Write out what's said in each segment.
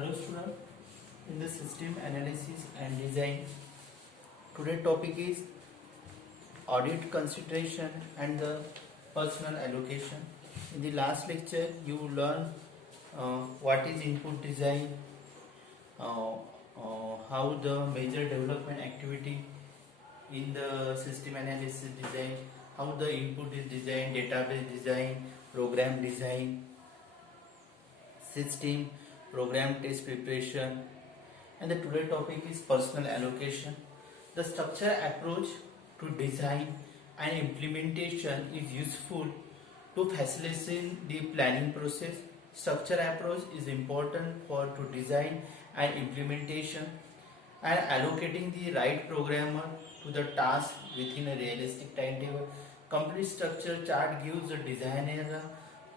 Hello student, in the system analysis and design, today's topic is audit consideration and the personal allocation. In the last lecture, you learned what is input design, how the major development activity in the system analysis design, how the input is designed, database design, program design, system program test preparation, and the today topic is personal allocation. The structure approach to design and implementation is useful to facilitate the planning process. Structure approach is important for to design and implementation and allocating the right programmer to the task within a realistic timetable. Complete structure chart gives the designer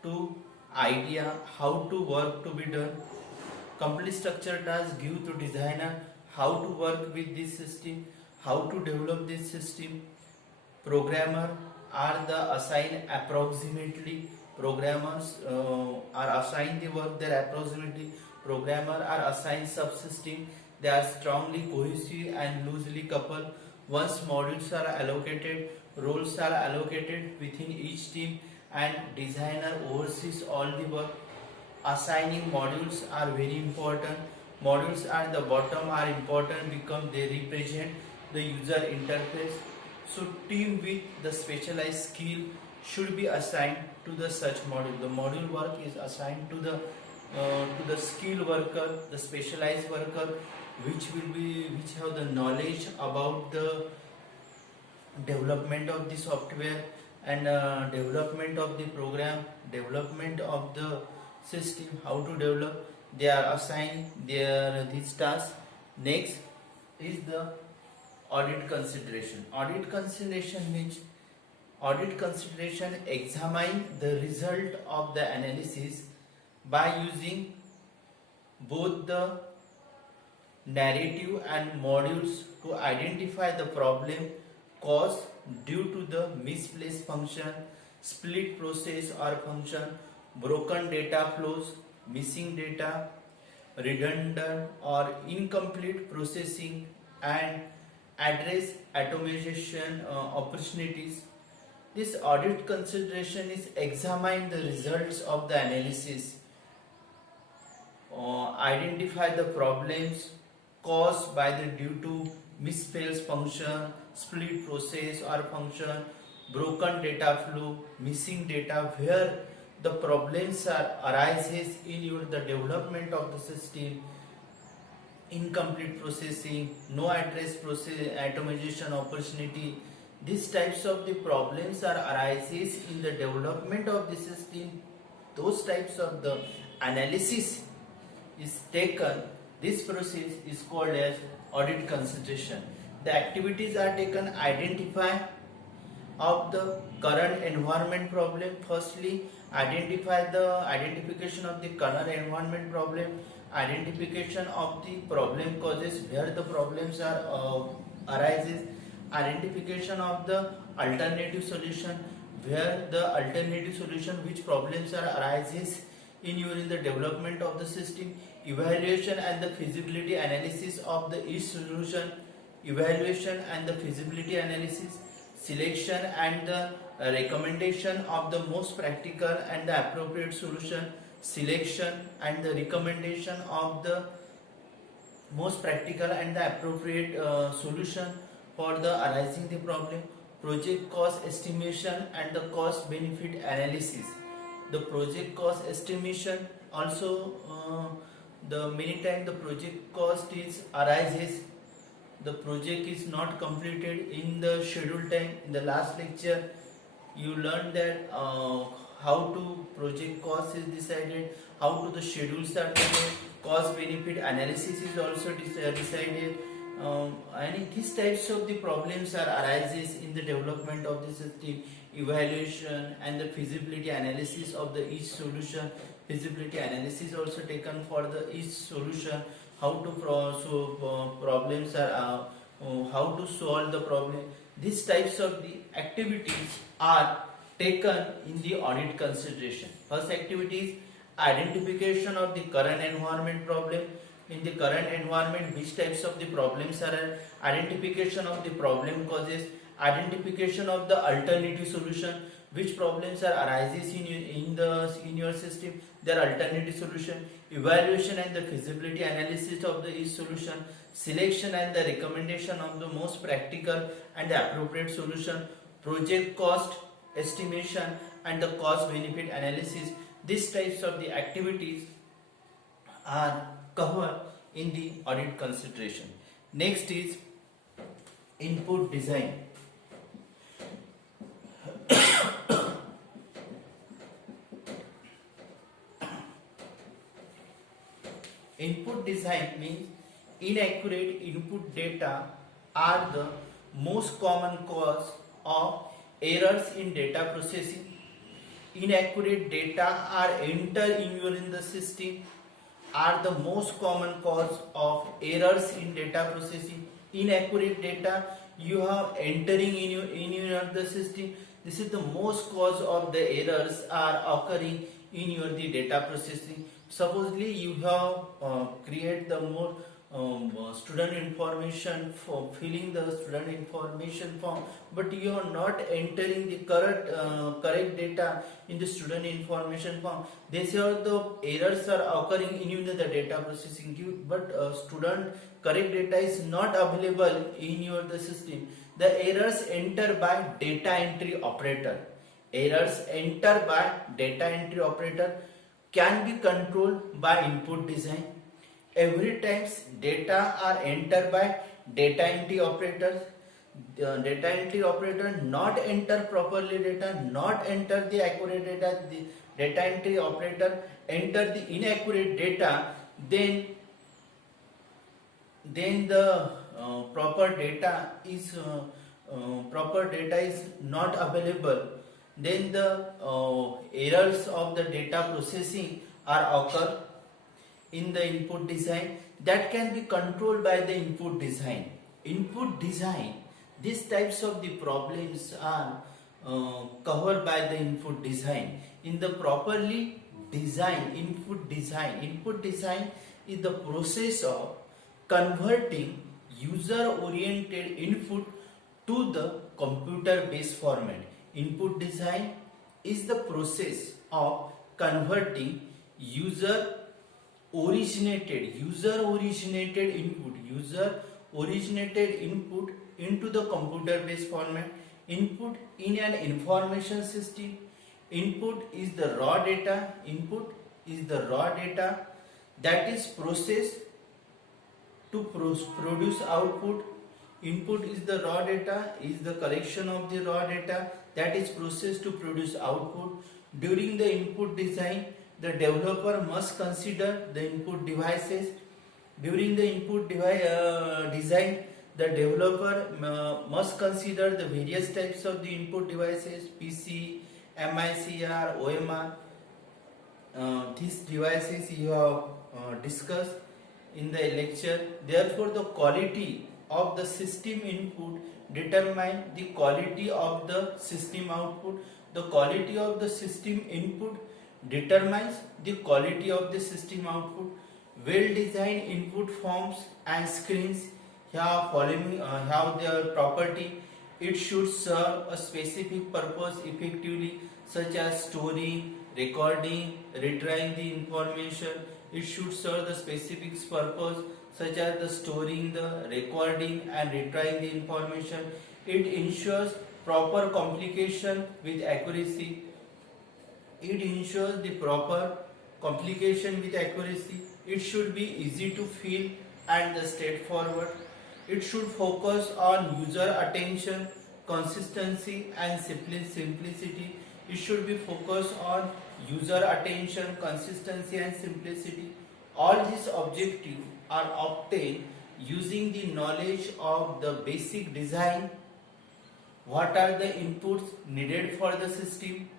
to idea how to work to be done. Complete structure does give to designer how to work with this system, how to develop this system. Programmer are the assigned approximately. Programmers are assigned the work there approximately. Programmer are assigned subsystem. They are strongly cohesive and loosely coupled. Once modules are allocated, roles are allocated within each team, and designer oversees all the work. Assigning modules are very important. Modules at the bottom are important because they represent the user interface. So team with the specialized skill should be assigned to the such module. The module work is assigned to the skilled worker, the specialized worker, which have the knowledge about the development of the software and development of the program, development of the system, how to develop. They are assigned these tasks. Next is the audit consideration. Audit consideration means examine the result of the analysis by using both the narrative and modules to identify the problem caused due to the misplaced function, split process or function, broken data flows, missing data, redundant or incomplete processing, and address automation opportunities. This audit consideration is examine the results of the analysis, identify the problems caused by the due to misplaced function, split process or function, broken data flow, missing data, where the problems arises in the development of the system, incomplete processing, no address process automation opportunity. These types of the problems arises in the development of the system. Those types of the analysis is taken. This process is called as audit consideration. The activities are taken: identify of the current environment problem. Firstly, identification of the current environment problem, identification of the problem causes, where the problems are arises, identification of the alternative solution, where the alternative solution which problems are arises in the development of the system, evaluation and the feasibility analysis of the each solution, evaluation and the feasibility analysis, selection and the recommendation of the most practical and the appropriate solution, selection and the recommendation of the most practical and the appropriate solution for the arising the problem, project cost estimation and the cost benefit analysis. The project cost estimation also the many times the project cost is arises, the project is not completed in the scheduled time. In the last lecture you learned that how to project cost is decided, how to the schedules are taken, cost benefit analysis is also decided, and these types of the problems are arises in the development of the system, evaluation and the feasibility analysis of the each solution, feasibility analysis also taken for the each solution, how to problems are how to solve the problem. These types of the activities are taken in the audit consideration. First activity is identification of the current environment problem. In the current environment, which types of the problems are, identification of the problem causes, identification of the alternative solution, which problems are arises in your system, their alternative solution, evaluation and the feasibility analysis of the each solution, selection and the recommendation of the most practical and the appropriate solution, project cost estimation and the cost benefit analysis. These types of the activities are covered in the audit consideration. Next is input design. Input design means inaccurate input data are the most common cause of errors in data processing. Inaccurate data are entered in the system are the most common cause of errors in data processing. Inaccurate data you have entering in your the system. This is the most cause of the errors are occurring in your the data processing. Supposedly you have create the more student information for filling the student information form, but you are not entering the correct data in the student information form. These are the errors are occurring in the data processing, but student correct data is not available in your the system. The errors enter by data entry operator. Errors enter by data entry operator can be controlled by input design. Every times data are entered by data entry operators. The data entry operator not enter properly data, not enter the accurate data. The data entry operator enter the inaccurate data, then the proper data is not available. Then the errors of the data processing are occur in the input design that can be controlled by the input design. Input design, these types of the problems are covered by the input design. In the properly design, input design is the process of converting user oriented input to the computer based format. Input design is the process of converting user originated input into the computer based format. Input in an information system, input is the raw data that is processed to produce output. Input is the raw data, is the collection of the raw data that is processed to produce output. During the input design, the developer must consider the input devices. During the input design, the developer must consider the various types of the input devices, PC, MICR, OMR. These devices you have discussed in the lecture. Therefore, the quality of the system input determine the quality of the system output. The quality of the system input determines the quality of the system output. Well-designed input forms and screens have their property. It should serve a specific purpose effectively, such as storing, recording, retrieving the information. It should serve the specific purpose such as the storing, the recording and retrieving the information. It ensures proper communication with accuracy. It ensures the proper communication with accuracy. It should be easy to fill and straightforward. It should focus on user attention, consistency and simplicity. It should be focused on user attention, consistency and simplicity. All these objectives are obtained using the knowledge of the basic design. What are the inputs needed for the system?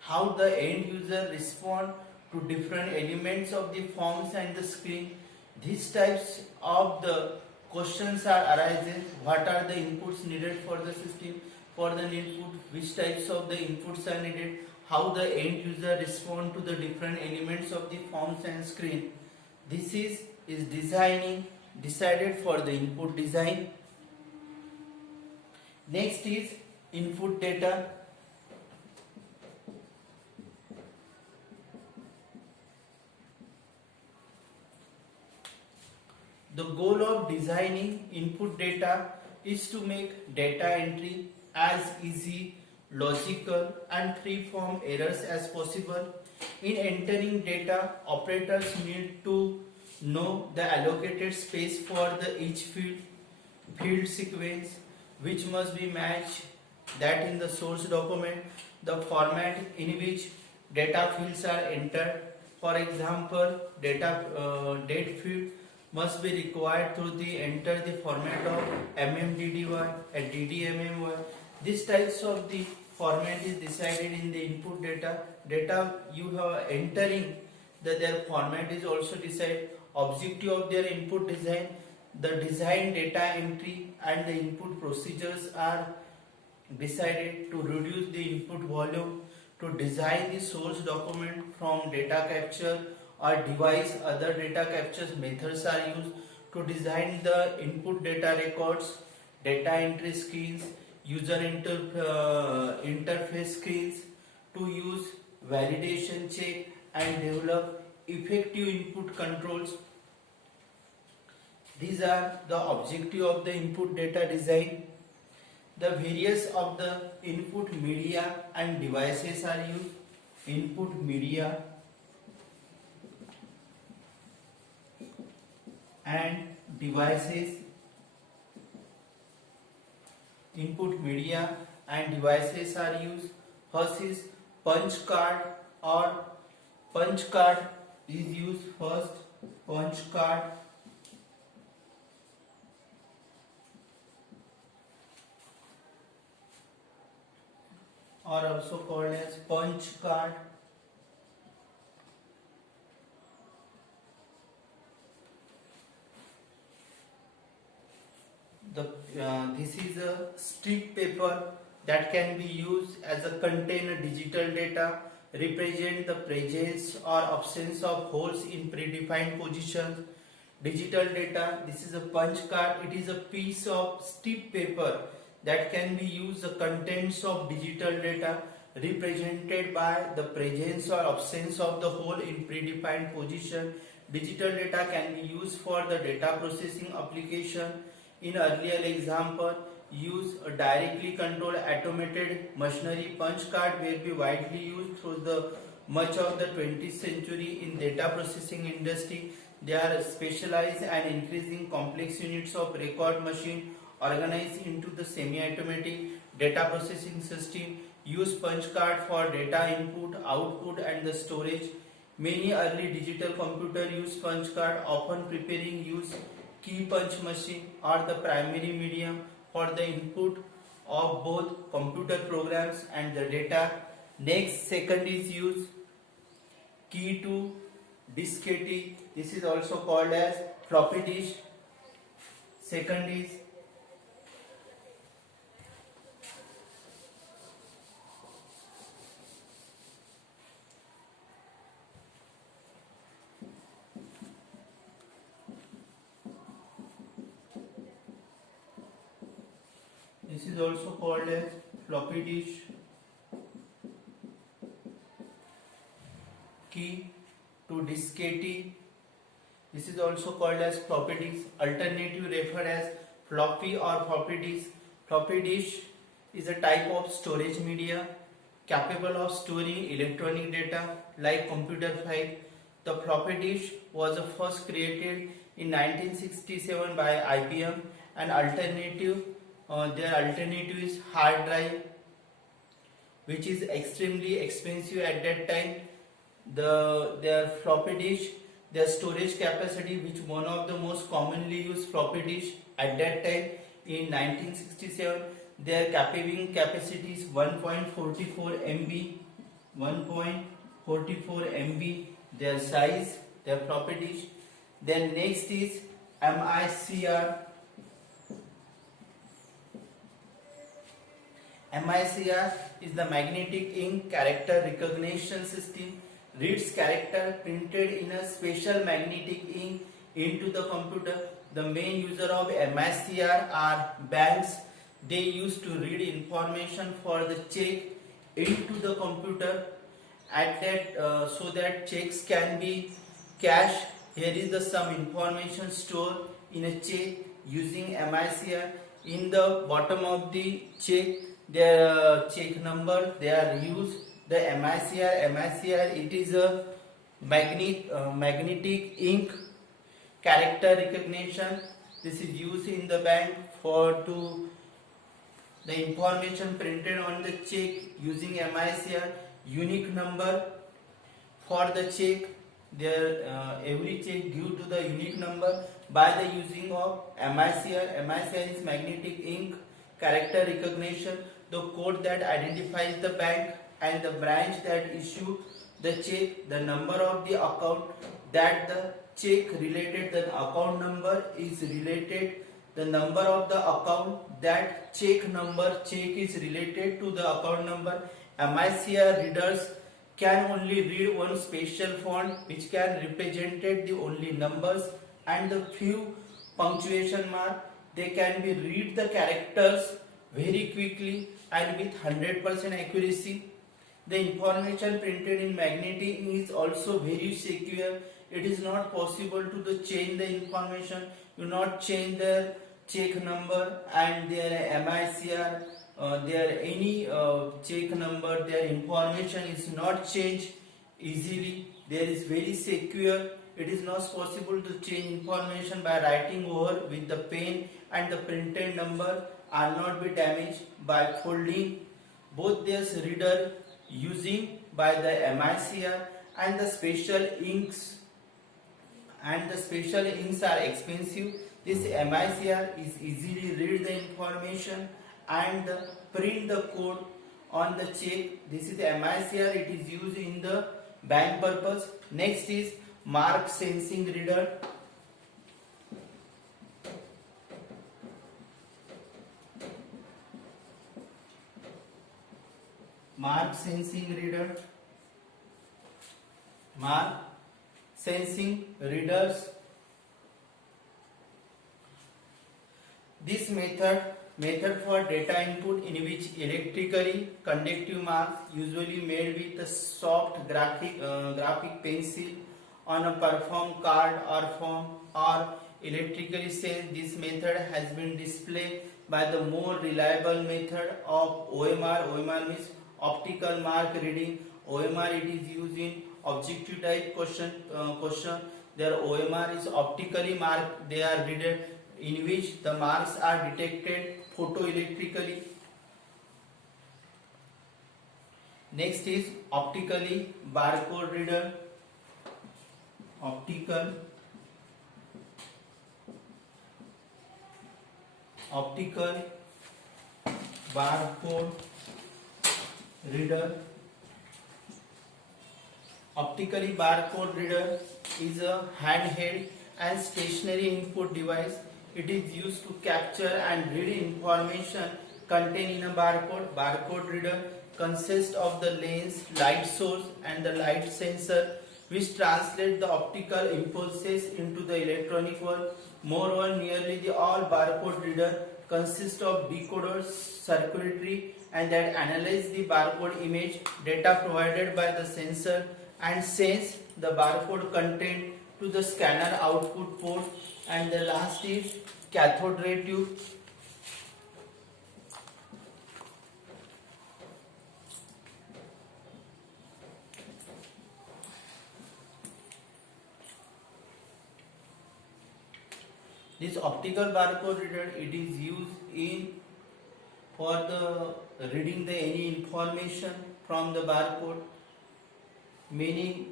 How the end user respond to different elements of the forms and the screen. These types of the questions are arises. What are the inputs needed for the system? For the input, which types of the inputs are needed? how the end user respond to the different elements of the forms and screen. This is decided for the input design. Next is input data. The goal of designing input data is to make data entry as easy, logical and free from errors as possible. In entering data, operators need to know the allocated space for the each field sequence, which must be matched that in the source document, the format in which data fields are entered. For example, date field must be required to enter the format of MMDDY and DDMMY. These types of the format is decided in the input data. Data you are entering, their format is also decided. Objective of their input design, the design data entry and the input procedures are decided to reduce the input volume, to design the source document from data capture or device other data capture methods are used, to design the input data records, data entry screens, user interface screens, to use validation check and develop effective input controls. These are the objective of the input data design. The various of the input media and devices are used. Input media and devices. Input media and devices are used. First is punch card is used first. Punch card or also called as punch card. This is a strip paper that can be used as a container digital data, represent the presence or absence of holes in predefined positions. Digital data, this is a punch card. It is a piece of strip paper that can be used the contents of digital data represented by the presence or absence of the hole in predefined position. Digital data can be used for the data processing application. In earlier example, use a directly controlled automated machinery. Punch card will be widely used through the much of the 20th century in data processing industry. They are specialized and increasing complex units of record machine organized into the semi-automatic data processing system. Use punch card for data input, output and the storage. Many early digital computers use punch card, often preparing use key punch machine or the primary medium for the input of both computer programs and the data. Next, second is use key to diskette. This is also called as floppy disk. Second is also called as floppy disk. Key to diskette. This is also called as floppy disk. Alternative referred as floppy or floppy disk. Floppy disk is a type of storage media capable of storing electronic data like computer file. The floppy disk was first created in 1967 by IBM. An alternative their alternative is hard drive, which is extremely expensive at that time. Their floppy disk, their storage capacity, which one of the most commonly used floppy disk at that time in 1967, their carrying capacity is 1.44 MB. 1.44 MB. Their size, their floppy disk. Then next is MICR. MICR is the magnetic ink character recognition system. Reads character printed in a special magnetic ink into the computer. The main user of MICR are banks. They use to read information for the check into the computer at that so that checks can be cashed. Here is the some information stored in a check using MICR. In the bottom of the check, their check number they are used. The MICR it is a magnetic ink character recognition. This is used in the bank for to the information printed on the check using MICR. Unique number for the check. Every check due to the unique number by the using of MICR. MICR is magnetic ink character recognition. The code that identifies the bank and the branch that issue the check. The number of the account that the check related. The account number is related. The number of the account that check is related to the account number. MICR readers can only read one special font which can represent the only numbers and the few punctuation mark. They can be read the characters very quickly and with 100% accuracy. The information printed in magnetic is also very secure. It is not possible to change the information. You not change the check number and their MICR. Their any check number, their information is not changed easily. There is very secure. It is not possible to change information by writing over with the pen, and the printed number are not be damaged by folding. Both this reader using by the MICR and the special inks are expensive. This MICR is easily read the information and print the code on the check. This is MICR. It is used in the bank purpose. Next is mark sensing reader. Mark sensing readers. This method for data input in which electrically conductive marks usually made with a soft graphic pencil on a perform card or form or electrically sensed. This method has been displayed by the more reliable method of OMR. OMR means optical mark reading. OMR it is used in objective type question. Their OMR is optically marked. They are read in which the marks are detected photoelectrically. Next is optically barcode reader. Optical barcode reader. Optically barcode reader is a handheld and stationary input device. It is used to capture and read information contained in a barcode. Barcode reader consists of the lens, light source and the light sensor, which translate the optical impulses into the electronic world. Moreover, nearly all barcode reader consist of decoders, circuitry, and that analyze the barcode image data provided by the sensor and sends the barcode content to the scanner output port. And the last is cathode ray tube. This optical barcode reader, it is used for the reading the any information from the barcode. Many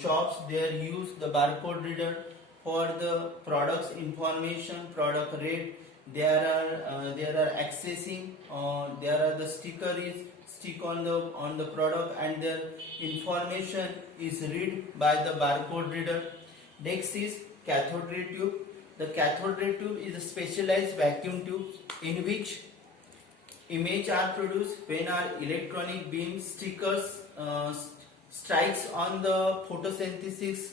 shops they use the barcode reader for the products information, product rate. There are accessing. There are the sticker is stick on the product, and the information is read by the barcode reader. Next is cathode ray tube. The cathode ray tube is a specialized vacuum tube in which Image are produced when our electronic beam strikes on the photosynthesis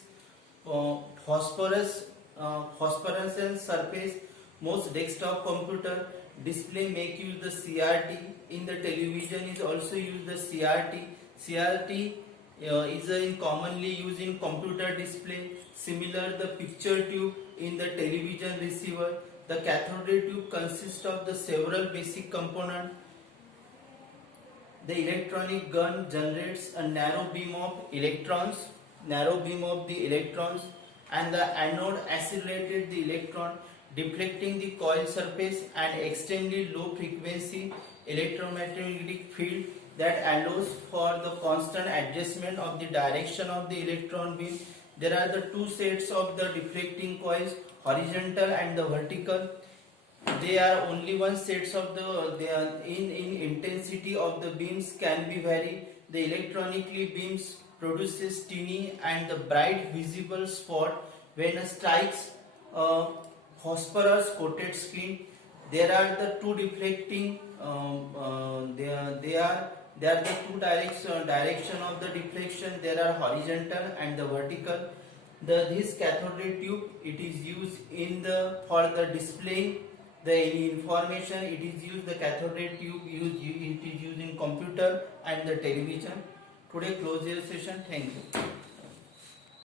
phosphorescent surface. Most desktop computer display make use the CRT. In the television is also use the CRT. CRT is commonly used in computer display. Similar the picture tube in the television receiver. The cathode ray tube consists of the several basic components. The electronic gun generates a narrow beam of electrons, and the anode accelerated the electron, deflecting the coil surface and extremely low frequency electromagnetic field that allows for the constant adjustment of the direction of the electron beam. There are the two sets of the deflecting coils, horizontal and the vertical. They are only one sets of in intensity of the beams can be varied. The electronically beams produces tiny and the bright visible spot when it strikes a phosphorus coated skin. There are the two deflecting. They are the two direction of the deflection. There are horizontal and the vertical. This cathode ray tube, it is used for the displaying any information. It is used, the cathode ray tube it is used in computer and the television. Today close your session. Thank you.